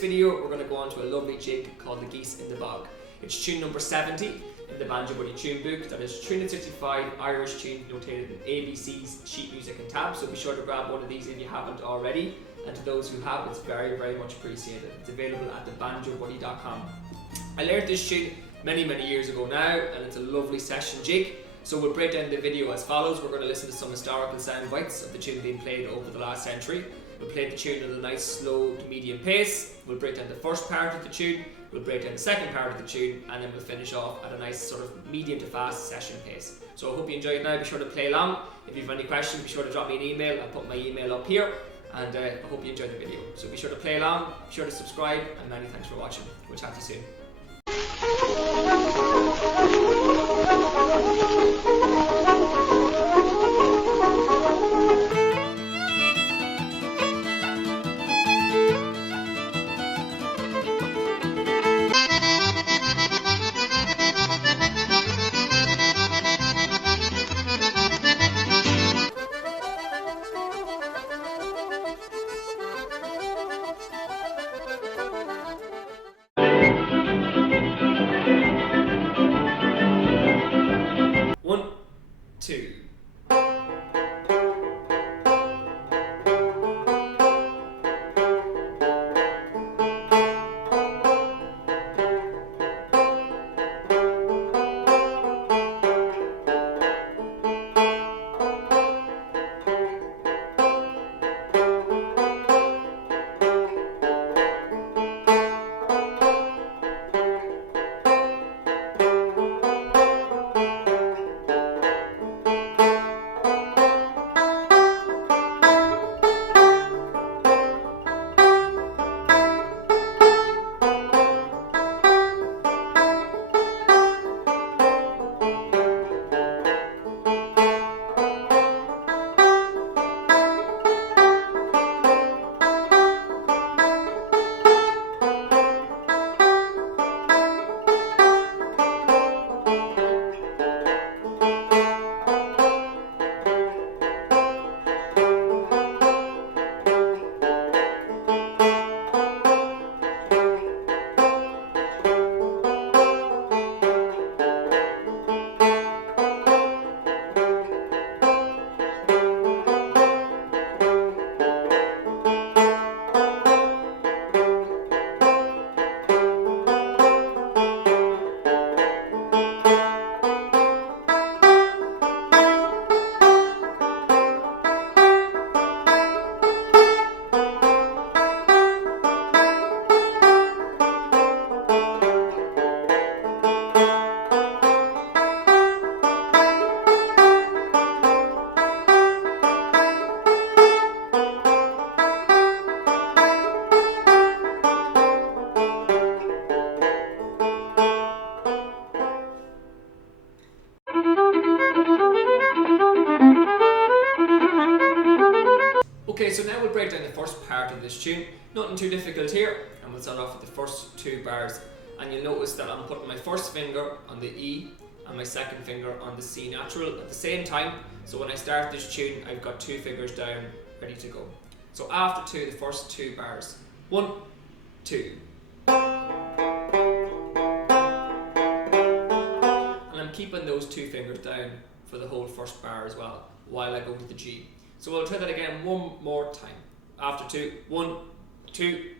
video we're going to go on to a lovely jig called the Geese in the Bog. It's tune number 70 in the Banjo Buddy tune book. That is 365 Irish tunes notated in ABC's sheet music and tabs, so be sure to grab one of these if you haven't already, and to those who have, it's very, very much appreciated. It's available at thebanjobuddy.com. I learned this tune many years ago now, and it's a lovely session jig. So we'll break down the video as follows. We're going to listen to some historical sound bites of the tune being played over the last century. We'll play the tune at a nice slow to medium pace. We'll break down the first part of the tune, we'll break down the second part of the tune, and then we'll finish off at a nice sort of medium to fast session pace. So I hope you enjoyed it now. Be sure to play along. If you have any questions, be sure to drop me an email. I'll put my email up here, and I hope you enjoyed the video. So be sure to play along, be sure to subscribe, and many thanks for watching. We'll chat to you soon. Two. Okay, so now we'll break down the first part of this tune. Nothing too difficult here, and we'll start off with the first two bars. And you'll notice that I'm putting my first finger on the E and my second finger on the C natural at the same time. So when I start this tune, I've got two fingers down, ready to go. So after two, the first two bars. 1, 2. And I'm keeping those two fingers down for the whole first bar as well, while I go to the G. So we'll try that again one more time. After two, 1, 2.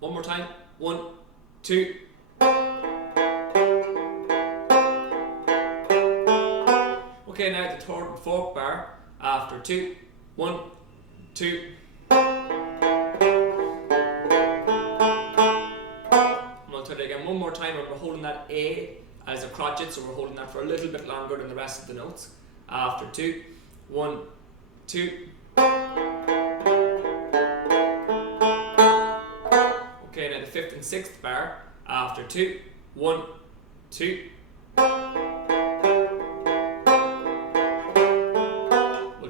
One more time. 1, 2. Okay, now the third and fourth bar. After two, 1, 2. We'll try it again one more time, and we're holding that A as a crotchet, so we're holding that for a little bit longer than the rest of the notes. After two, 1, 2. Okay, now the fifth and sixth bar. After two, 1, 2. We'll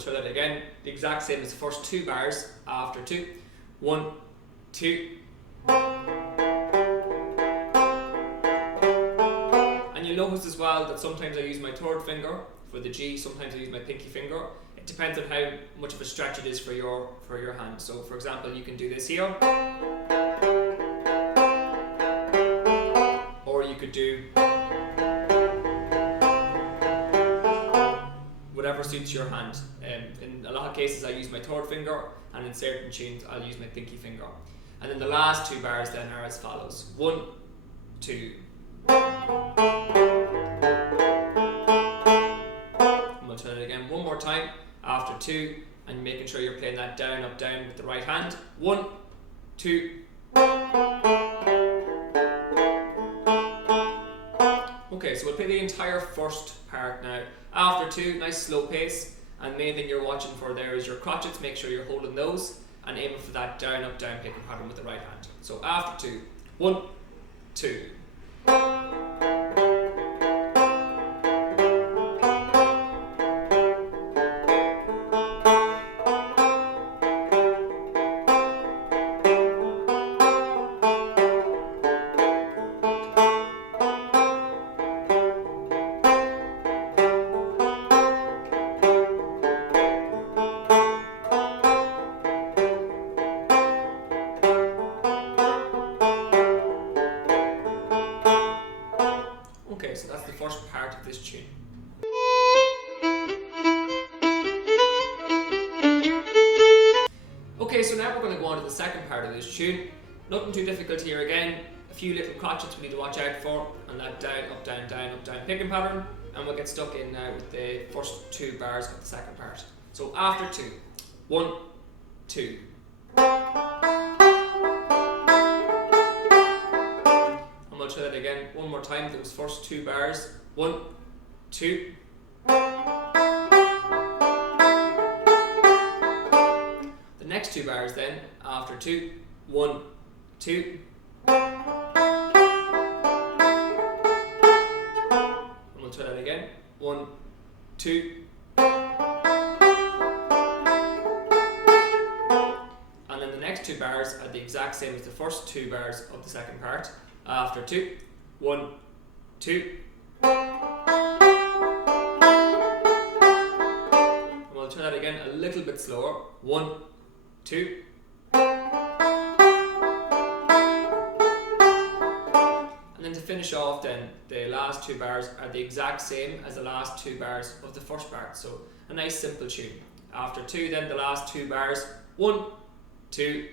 try that again, the exact same as the first two bars. After two, 1, 2. And you'll notice as well that sometimes I use my third finger for the G, sometimes I use my pinky finger. it depends on how much of a stretch it is for your hand. So for example, you can do this here, or you could do whatever suits your hand. In a lot of cases I use my third finger, and in certain tunes I'll use my pinky finger. And then the last 2 bars then are as follows: 1, 2. And we'll try it again one more time after 2, and making sure you're playing that down, up, down with the right hand. 1, 2. Okay, so we'll play the entire first part now. After 2, nice slow pace, and main thing you're watching for there is your crotchets. Make sure you're holding those and aiming for that down, up, down picking pattern with the right hand. So after 2, 1, 2. Okay, so that's the first part of this tune. Okay, so now we're going to go on to the second part of this tune. Nothing too difficult here again. A few little crotchets we need to watch out for, and that down, up, down, down, up, down picking pattern. And we'll get stuck in now with the first 2 bars of the second part. So after 2, 1, 2. I'll try that again one more time, those first 2 bars. 1, 2. The next 2 bars then, after 2, 1, 2. And we'll try that again. 1, 2. And then the next 2 bars are the exact same as the first 2 bars of the second part. After 2, 1, 2. And we'll try that again a little bit slower. 1, 2. And then to finish off then, the last 2 bars are the exact same as the last 2 bars of the first part. So a nice simple tune. After 2 then, the last 2 bars. 1, 2.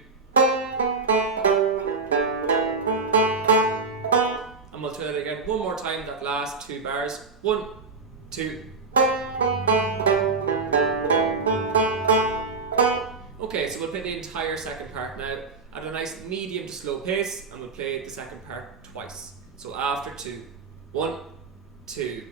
And we'll try that again one more time, that last 2 bars. 1, 2. Okay, so we'll play the entire second part now at a nice medium to slow pace, and we'll play the second part twice. So after 2, 1, 2.